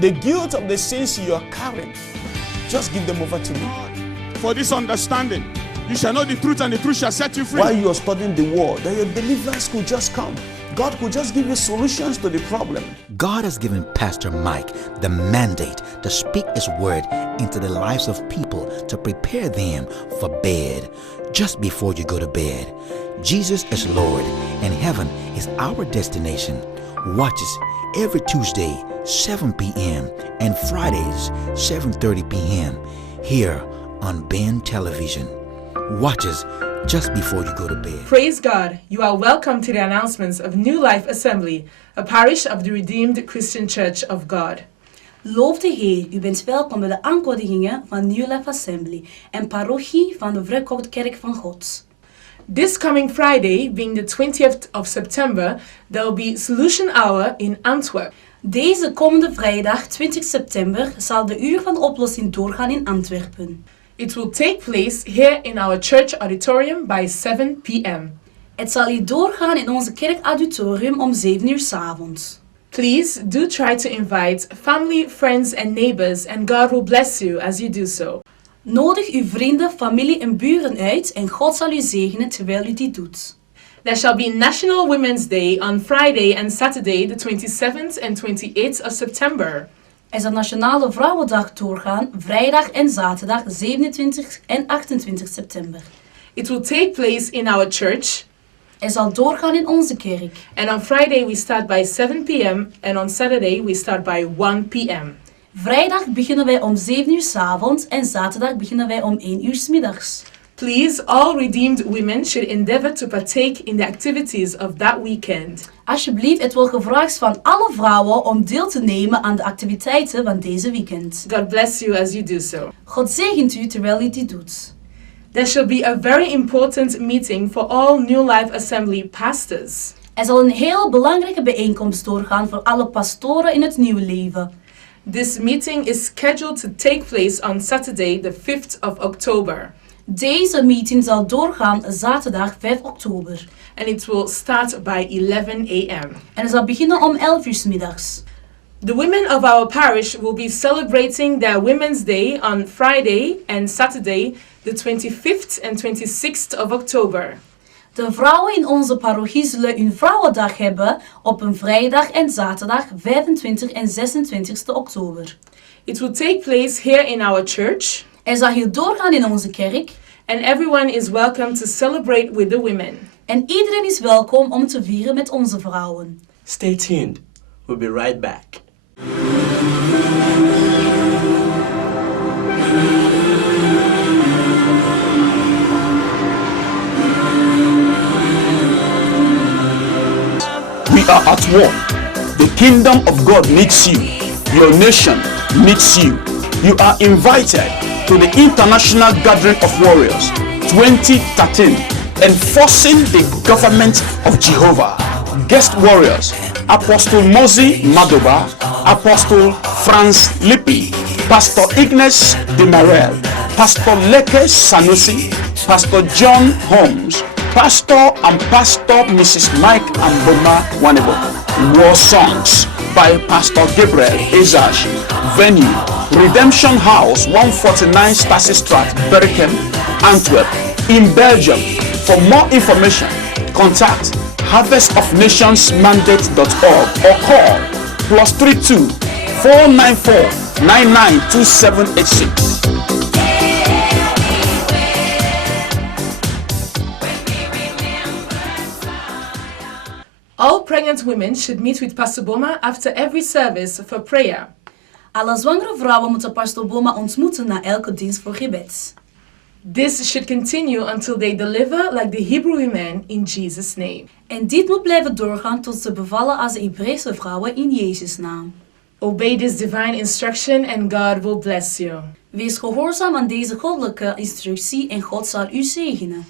The guilt of the sins you are carrying, just give them over to me. For this understanding, you shall know the truth and the truth shall set you free. While you are studying the word, that your deliverance could just come. God could just give you solutions to the problem. God has given Pastor Mike the mandate to speak His word into the lives of people to prepare them for bed, just before you go to bed. Jesus is Lord and heaven is our destination. Watch us every Tuesday, 7 p.m. and Fridays, 7:30 p.m. here on Ben Television. Watch us just before you go to bed. Praise God. You are welcome to the announcements of New Life Assembly, a parish of the Redeemed Christian Church of God. Loof de Heer, u bent welkom bij de aankondigingen van New Life Assembly en parochie van de Verkocht Kerk van God. This coming Friday, being the 20th of September, there will be Solution Hour in Antwerp. Deze komende vrijdag 20 september zal de uur van de oplossing doorgaan in Antwerpen. It will take place here in our church auditorium by 7 p.m. Het zal hier doorgaan in onze kerkauditorium om 7 uur 's avonds. Please do try to invite family, friends and neighbors, and God will bless you as you do so. Nodig uw vrienden, familie en buren uit en God zal u zegenen terwijl u dit doet. There shall be National Women's Day on Friday and Saturday, the 27th and 28th of September. Er zal Nationale Vrouwendag doorgaan vrijdag en zaterdag 27 en 28 september. It will take place in our church. Er zal doorgaan in onze kerk. And on Friday we start by 7 p.m. and on Saturday we start by 1 p.m. Vrijdag beginnen wij om 7 uur 's avonds en zaterdag beginnen wij om 1 uur 's middags. Please, all redeemed women should endeavor to partake in the activities of that weekend. Alsjeblieft, het wordt gevraagd van alle vrouwen om deel te nemen aan de activiteiten van deze weekend. God bless you as you do so. God zegent u terwijl u dit doet. There shall be a very important meeting for all New Life Assembly pastors. Er zal een heel belangrijke bijeenkomst doorgaan voor alle pastoren in het nieuwe leven. This meeting is scheduled to take place on Saturday, the 5th of October. Deze meeting zal doorgaan zaterdag 5 oktober. And it will start by 11 a.m. En het zal beginnen om 11 uur 's middags. The women of our parish will be celebrating their Women's Day on Friday and Saturday, the 25th and 26th of October. De vrouwen in onze parochie zullen hun Vrouwendag hebben op een vrijdag en zaterdag 25 en 26 oktober. It will take place here in our church. Er zal hier doorgaan in onze kerk. And everyone is welcome to celebrate with the women. En iedereen is welkom om te vieren met onze vrouwen. Stay tuned. We'll be right back. We are at war. The kingdom of God needs you. Your nation needs you. You are invited to the International Gathering of Warriors 2013, enforcing the government of Jehovah. Guest warriors: Apostle Mozi Madoba, Apostle Franz Lippi, Pastor Ignace de Marel, Pastor Leke Sanusi, Pastor John Holmes, Pastor and Pastor Mrs. Mike Amboma Wanebo. War songs by Pastor Gabriel Ezash. Venue: Redemption House, 149 Stasistraat, Berchem, Antwerp, in Belgium. For more information, contact harvestofnationsmandate.org or call +32 494 992786. All pregnant women should meet with Pastor Boma after every service for prayer. Alle zwangere vrouwen moeten Pastor Boma ontmoeten na elke dienst voor gebed. This should continue until they deliver like the Hebrew women in Jesus' name. En dit moet blijven doorgaan tot ze bevallen als de Hebreeuwse vrouwen in Jezus' naam. Obey this divine instruction and God will bless you. Wees gehoorzaam aan deze goddelijke instructie en God zal u zegenen.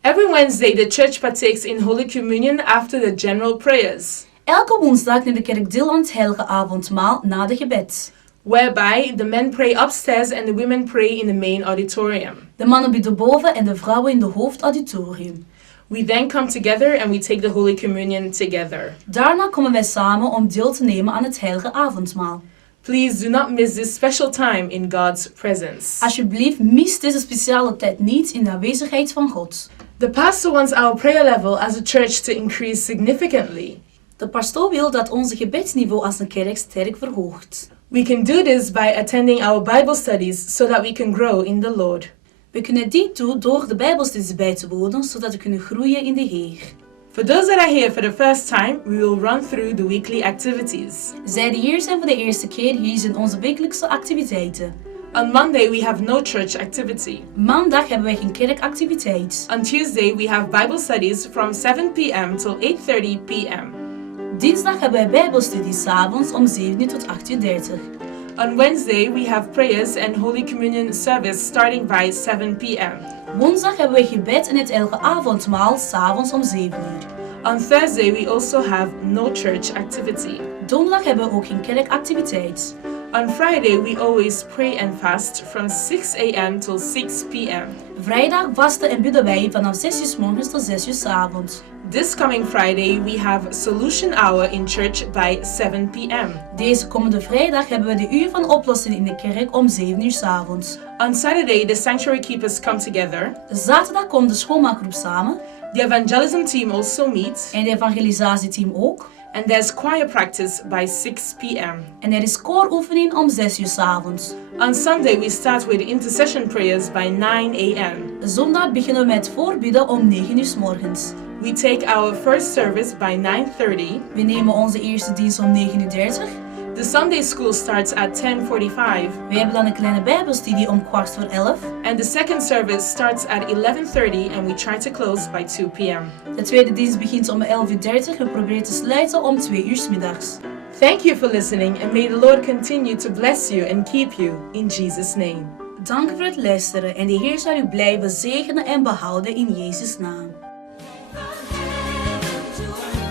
Every Wednesday, the church partakes in Holy Communion after the general prayers, Elke woensdag neemt de kerk deel aan het heilige avondmaal na de gebed. whereby the men pray upstairs and the women pray in the main auditorium. De mannen bidden boven en de vrouwen in de hoofdauditorium. We then come together and we take the Holy Communion together. Daarna komen wij samen om deel te nemen aan het heilige avondmaal. Please do not miss this special time in God's presence. Alsjeblieft, mis deze speciale tijd niet in de aanwezigheid van God. The pastor wants our prayer level as a church to increase significantly. De pastoor wil dat onze gebedsniveau als een kerk sterk verhoogt. We can do this by attending our Bible studies so that we can grow in the Lord. We kunnen dit doen door de Bijbelstudies bij te wonen, zodat we kunnen groeien in de Heer. For those that are here for the first time, we will run through the weekly activities. Zij die hier zijn voor de eerste keer, hier zijn onze wekelijkse activiteiten. On Monday, we have no church activity. Maandag hebben wij geen kerkactiviteit. On Tuesday, we have Bible studies from 7 p.m. till 8:30 p.m. Dinsdag hebben wij Bijbelstudies 's avonds om 7 uur tot 8:30 uur. On Wednesday, we have prayers and Holy Communion service starting by 7 p.m. Woensdag hebben wij gebed en het heilige avondmaal 's avonds om 7 uur. On Thursday, we also have no church activity. Donderdag hebben we ook geen kerkactiviteit. On Friday, we always pray and fast from 6 a.m. till 6 p.m. Vrijdag vasten en bidden wij vanaf 6 uur 's morgens tot 6 uur 's avonds. This coming Friday, we have Solution Hour in church by 7 p.m. Deze komende vrijdag hebben we de uur van oplossing in de kerk om 7 uur 's avonds. On Saturday, the sanctuary keepers come together. Zaterdag komt de schoonmaakgroep samen. The evangelism team also meets. En de evangelisatieteam ook. And there's choir practice by 6 p.m. En er is kooroefening om 6 uur 's avonds. On Sunday, we start with intercession prayers by 9 a.m. Zondag beginnen we met voorbidden om 9 uur 's morgens. We take our first service by 9:30. We nemen onze eerste dienst om 9:30 uur. The Sunday school starts at 10:45. We hebben dan een kleine bijbelstudie om 11:15. And the second service starts at 11:30 and we try to close by 2 p.m. De tweede dienst begint om 11:30 uur. We proberen te sluiten om 2 uur 's middags. Thank you for listening and may the Lord continue to bless you and keep you in Jesus' name. Dank voor het luisteren en de Heer zal u blijven zegenen en behouden in Jezus' naam. From heaven to earth.